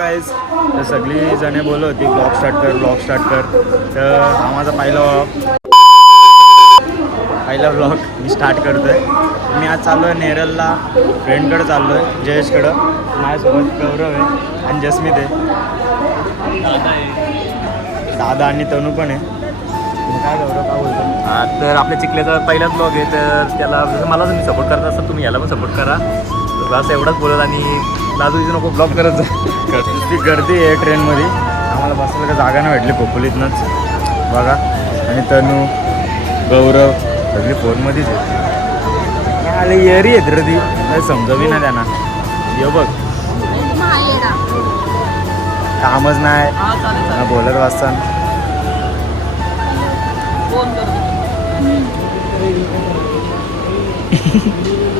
Guys, तर सगळी जणे बोलत होती ब्लॉग स्टार्ट कर. तर हा माझा पहिला ब्लॉग मी स्टार्ट करतोय. मी आज चाललो आहे नेरलला, फ्रेंडकडे चाललो आहे, जयेशकडं. माझ्यासोबत गौरव आहे आणि जस्मित आहे, दादा आणि तनू पण आहे. काय गौरव काय बोलतो? तर आपल्या चिखल्याचा पहिलाच ब्लॉग आहे, तर त्याला जसं मला तुम्ही सपोर्ट करत असाल तुम्ही याला पण सपोर्ट करा. असं एवढाच बोलत आणि लाजूची नको ब्लॉग करत जा. ती गर्दी आहे ट्रेनमध्ये, आम्हाला बसायला का जागा नाही भेटली खोपोलीतनंच बघा. आणि तनू गौरव सगळी फोनमध्येच आहे. आले येरी आहेत रे, ती काही समजावी ना त्यांना. ये बघ कामच नाही ना बोलत वाचता.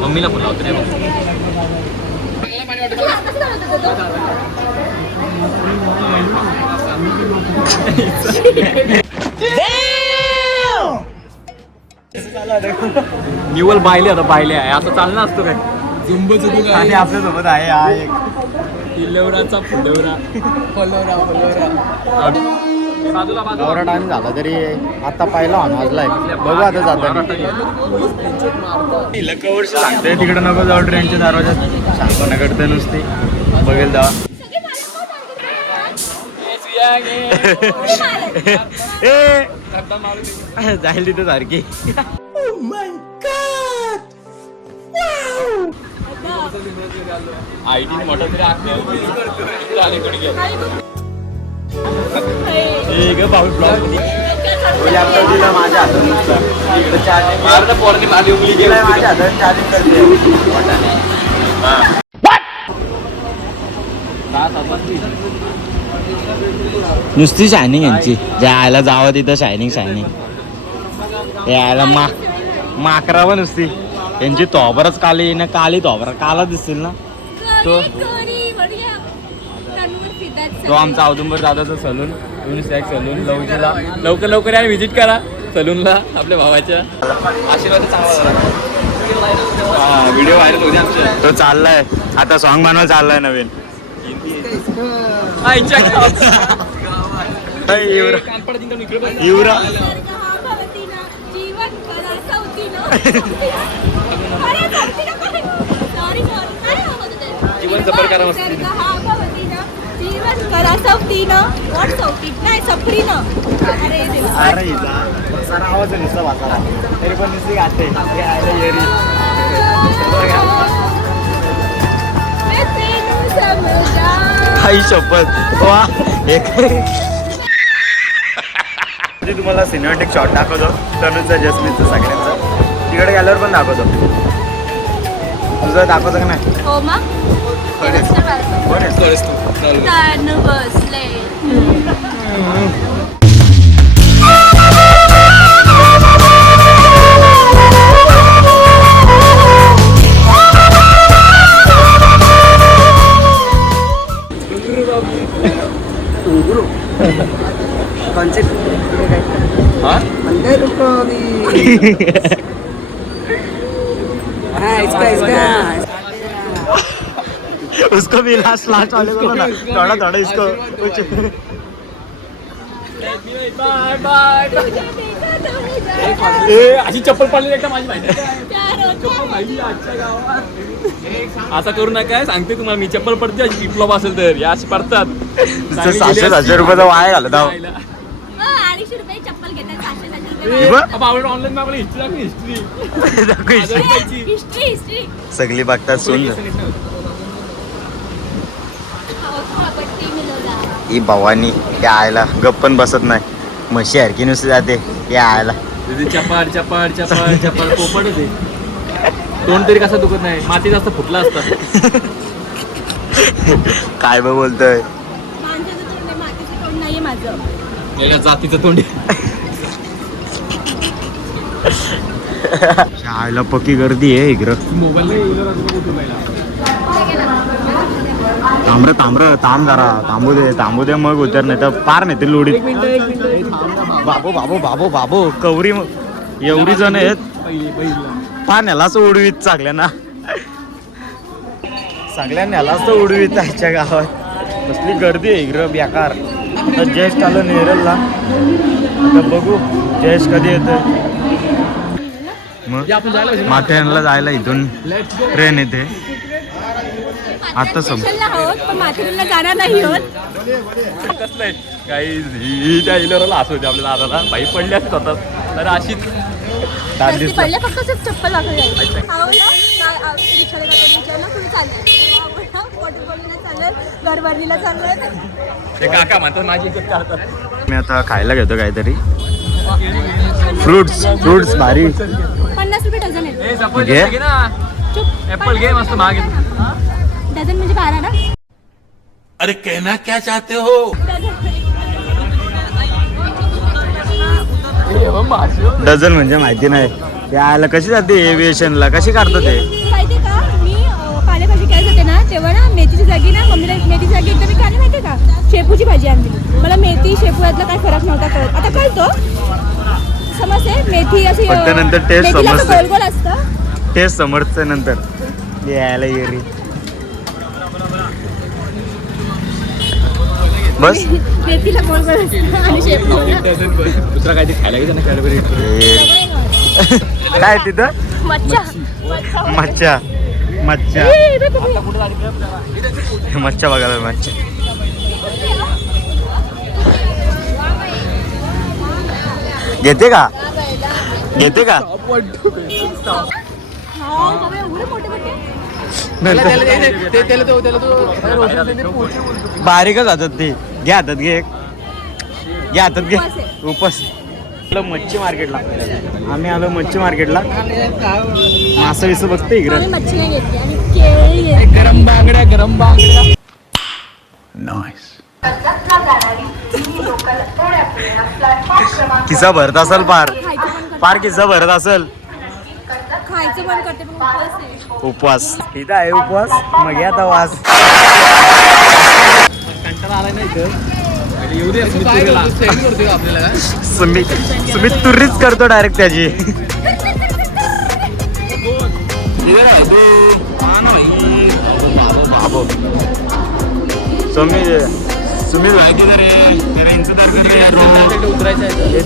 मम्मीला फोन लावतो रे. निवल बायले आता बायले आहे असं चाललं असतो काय. जुंब आणि आपल्यासोबत आहे हा एक फुलवराचा फुलवरा. एवढा टाइम झाला तरी आता पहिला वाजलाय. बघू आता जाता वर्ष सांगते तिकडे नको जाऊ ट्रेनच्या दरवाजात. शांतपणा करते नुसती बघेल दवा. जाईल तिथे सारखी. आयडी मोठा तरी दिला माझ्या हातात नुसतं. इकडे चार्जिंग माझ्या हातात चार्जिंग करते. नुसती शायनिंग यांची, जायला जावं तिथं शायनिंग यायला माकरा पण नुसती यांची तोबरच काली ना, काली तोबरा काला दिसतील ना. तो आमचा औदुंबर दादाचा सलून, सलून लवजीला लवकर यार व्हिजिट करा सलूनला आपल्या भावाच्या. आशीर्वाद चांगला व्हिडिओ व्हायरल होते आमच्या. तो चाललाय आता सॉन्ग बनवायला चाललाय नवीन. युवरा जीवन सफर करा मस्त. अरे सर आवाज नुसता वाचायला तरी पण नुसती गाते. आई शपथ वा. तुम्हाला सिनेमॅटिक शॉट दाखवतो तनुचा, जस्मितचा, सगळ्यांचा. तिकडे गेल्यावर पण दाखवतो. तुझं दाखवतो का नाही? हो मग कोण आहेस तू? बसले. उसको भी लास्ट वाले को ना थोड़ा इसको कुछ. अशी चप्पल पडली एकदा माझी माहिती. असं करू नका सांगते तुम्हाला मी. चप्पल पडते अशी टिपलॉप असेल तर या अशी पडतात. 700 रुपयाचा वाया घालत आहो. 250 रुपये चप्पल घेतात. ऑनलाईन मागवली हिस्ट्री. सगळी बघतात सुन. ही भवानी त्या आयला गप पण बसत नाही, म्हशी हरकी नुसती जाते या आयला. चपाड पोपट होते. तोंड तरी कसं दुखत नाही, माती जास्त फुटला असतात. काय बोलतोय. जातीचं तोंड. शाळेला पक्की गर्दी आहे इकडं. मोबाईल थांब जरा थांबू दे मग उतर, नाही तर पार नाही ते लोडीत. बाबू कवरी एवढी जण आहेत पाण्यालाच उडवीत सगळ्यांना. सगळ्यांनी यालाच तर उडवीत आजच्या गावात. कसली गर्दी आहे इकडं बेकार. आता जयेश आलं नेरलला, आता बघू जयेश कधी येतं. मग माथेरानला जायला इथून ट्रेन येते. आता स्टेशनला आहोत पण माथेरानला जाणार नाही आहोत. कसलं आहे काही त्या इलेवरला असू होते आपल्या दादाला बाई पडली असत होतात तर अशीच रस्ते पडले फक्त सिर्फ चप्पल लागली जाईल. रिक्षाला विचारलं तुम्ही चाललं वॉटरफॉलला चाललं गरबरणीला चाललं. ते काका म्हणतात माझी इकडे चालतात. मी आता खायला घेतो काहीतरी फ्रुट्स भारी. 50 रुपये डझन आहे. घे ना ऍपल घे मस्त महाग डझन म्हणजे 12 ना. अरे कहना क्या चाहते हो? डझन म्हणजे माहिती नाही. त्याला कशी जाते एव्हिएशनला कशी काढतात ते माहिती का मी पालेभाजी काय जाते ना तेव्हा ना मेथीची जागी ना मम्मीला मेथीची जागी एकदा मी काय माहिती का शेपूची भाजी आणली. मला मेथी शेपू यातला काय फरक नव्हता कळत. आता कळतो समजते मेथी अशी फक्त नंतर टेस्ट मेथीला असं समजते. गोल गोल असतं. टेस्ट समजतं नंतर यायला येरी. बस मेथीला गोल गोल असतं आणि शेपू दुसरा काहीतरी खायला घेते ना कॅडबरी काय तिथं मच्छा मच्छा मच्छा मच्छा बघायला मच्छा. घेते का घेते का बारीकच हातात ते घे हातात घे हातात घे. उपास मच्छी मार्केटला आम्ही आलो. मच्छी मार्केटला मासा विस बघते इकडे. मच्छी नाही घेतली आणि केळी घेतली. गरम बांगड्या किस्सा भरत असेल पार किस्सा भरत असेल. खायचं पण करते पण उपवास आहे. उपवास इथं आहे उपवास मग आता वास. कंटाळा आलाय ना इथं येऊ दे आपल्याला सुमित तुरीच करतो डायरेक्ट त्याची. सुमित भाई किधर है तेरा इंतजार कर रहे हैं.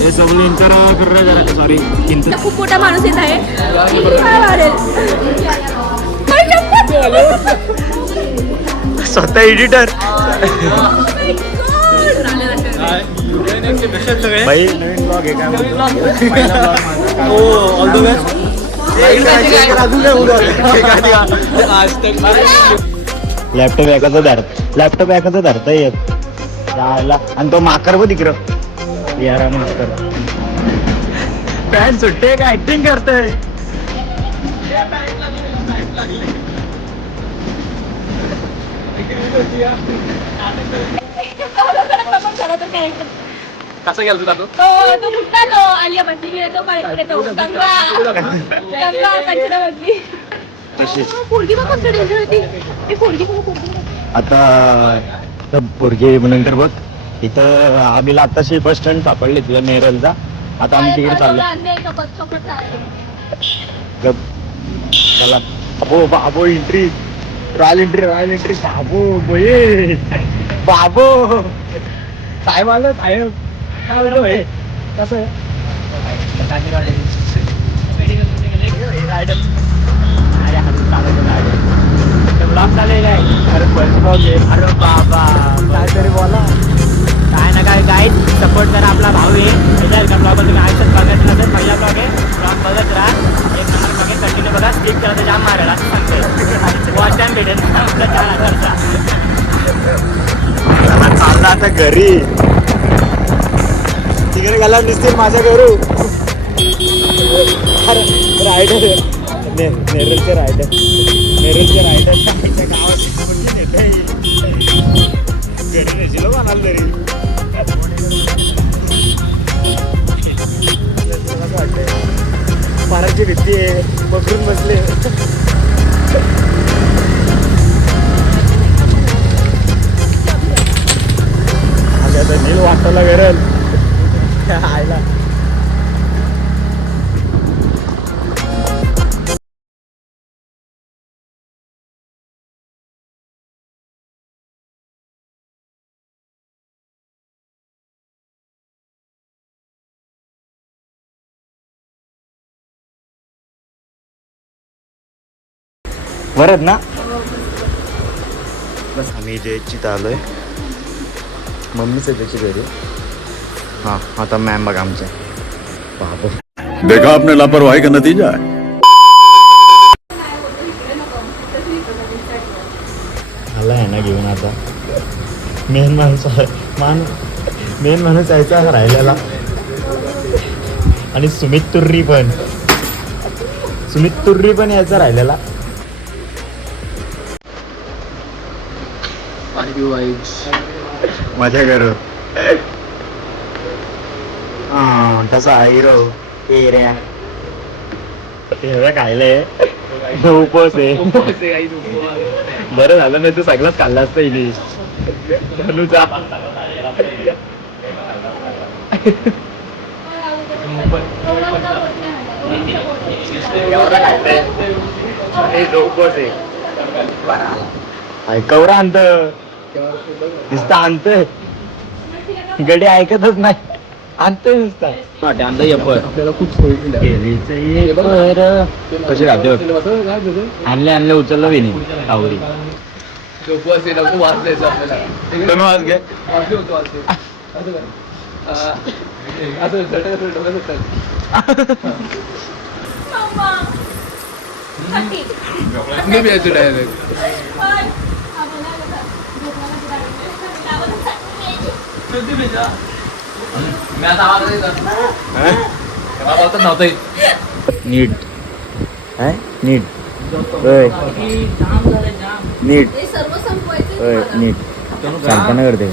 ये सब लोग इंतजार कर रहे हैं. सॉरी इथं खूप मोठा माणूस येत आहे. काय मारेल? स्वतः एडिटर भाई नवीन ब्लॉग आहे काय. लॅपटॉप एकाचा धरता येत यायला. आणि तो माकर बघ तिकडं यारा माकर पॅन्ट सुट्टे का ऍक्टिंग करतोय. कसं गेलं तुला तो तो मुठा तो आलिया भट्टी तो काय तो गंगा कंचनावरती. पोरगी बघ कसं डेंजर होती. ती पोरगी आता पोरगी नंतर बघ इथं आम्ही आताशी बस स्टँड सापडले तुझ्या नेरलचा. आता आम्ही तिकडे चाललो. गप चला बाबो एंट्री रॉयल एंट्री बाबो बोये बाबो साहेब आलं साहेब काय बोलतो हे कसं अरे बाबा काहीतरी बोला. काय ना काय गाईड सपोर्ट करा. आपला भाऊ आहे त्याच्या का ब्लॉग तुम्ही आयुष्यात बघायचं नसेल पहिला ब्लॉग आहे. ब्लॉग बघत राहा. एक नंबर बघेल कंटिन्यू बघा. स्किप करा तर जाम मारेल असं सांगते. वॉच टाइम भेटेल आपल्या 4,000चा. चालला आता घरी. तिकडे गेला दिसतील माझ्या घरू. रायडर नेरलचे रायडर घरी नेशील म्हणाल तरी पाराची भीती आहे. पकडून बसले. आता नील वाटायला घरल आयला. परत ना बस आम्ही जयची आलोय मम्मीच त्याची घरी. हां आता मॅम बघा आमच्या बाबू देखा आपने लापरवाही का नतीजा है. आला आहे ना घेऊन आता मेन माणूस यायचा राहिलेला. आणि सुमित तुर्री पण यायचा राहिलेला. मजा करू तसा हिरो एरिया खायलंय उपवास आहे. बरं झालं नाही तर सगळंच खाल्लं असतं इथे. धनुचा कवरा आणत नुसतं आणतंय गडी ऐकतच नाही. आणतोय नुसता आपल्याला खूप कसे राहते आणले उचललं बी नाही आवडी. नीट नीट नीट नीट संपन्न करते.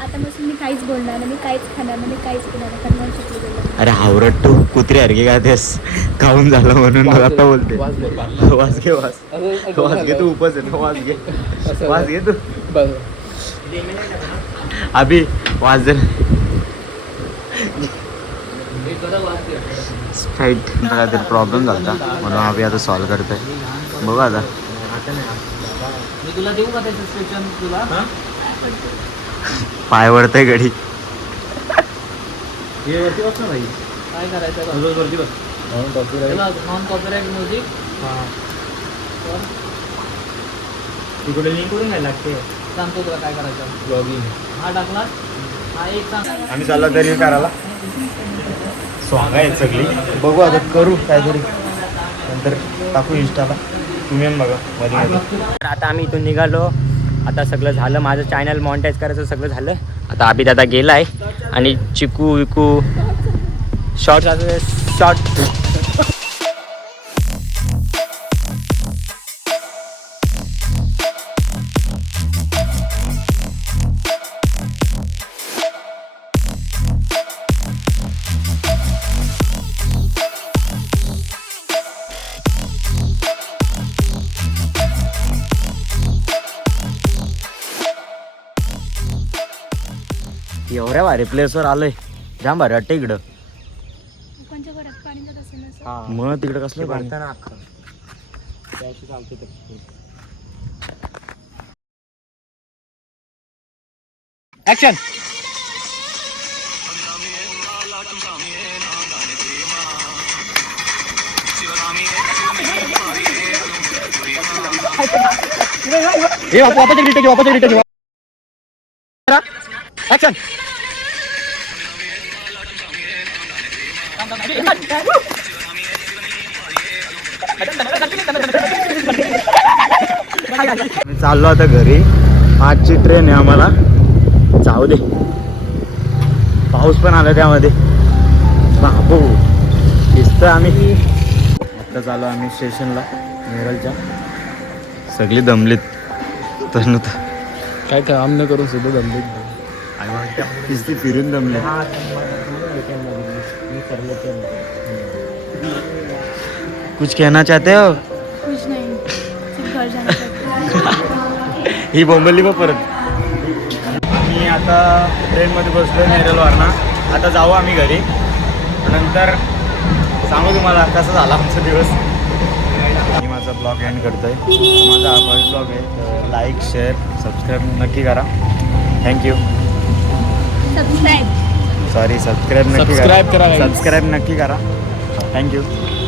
आतापासून मी काहीच बोलणार नाही, मी काहीच खाणार नाही, मी काहीच पिणार नाही, कारण मला चुकलं गेलं. अरे हावरट तू कुत्री हरके का तेस खाऊन झालं म्हणून मला आता बोलते. वास घे तू उपस आहे ना. वास घे तू अभि वास दे. स्प्राईट काहीतरी प्रॉब्लेम झाला म्हणून अभि आता सॉल्व्ह करतोय. बघू आता तुला देऊ का त्याचं स्टेशन तुला पाय वरतय गडी. काय करायचं नॉन कॉपीराइट म्युझिक तिकडे लिंक करून घ्यायला लागते. सांगतो तुला काय करायचं. ब्लॉगिंग हा टाकला हा एक सांग. आम्ही चाललो तरी करायला स्वांग आहेत सगळी. बघू आता करू काहीतरी नंतर टाकू इंस्टाला. तुम्ही बघा मध्ये. आता आम्ही इथून निघालो. आता सगळं झालं माझं चॅनल मॉनिटाईज करायचं सगळं झालं. आता अभि दादा गेला आहे आणि चिकू विकू शॉर्ट एवढ्या भारी प्लेसवर आलोय. जाम भारी वाटतं इकडं. कोणच्या घरात पाणी जात असेल असं. मग तिकडं कसलं पाणी. ऍक्शन. ऍक्शन. मी चाललो आता घरी. आजची ट्रेन आहे आम्हाला. जाऊ दे पाऊस पण आला त्यामध्ये. बाबू दिसतं आम्ही आता चालू आम्ही स्टेशनला नेरलच्या. सगळी दमलीत तर काय काम न करून सुद्धा दमलीत. किस्ती फिरून दमले. कुछ कहना चाहते हो. कुछ नाही, सिर्फ घर जाना चाहते. ही बोंबलली बघ परत. आम्ही आता ट्रेनमध्ये बसलो नेरलवरना. आता जाऊ आम्ही घरी. नंतर सांगू तुम्हाला कसा झाला आमचा दिवस. मी माझा ब्लॉग एंड करतोय. माझा हा फर्स्ट ब्लॉग आहे. तर लाईक शेअर सबस्क्राईब नक्की करा. थँक्यू. सबस्क्राईब सॉरी सबस्क्राईब नक्की करा. सबस्क्राईब नक्की करा. थँक्यू.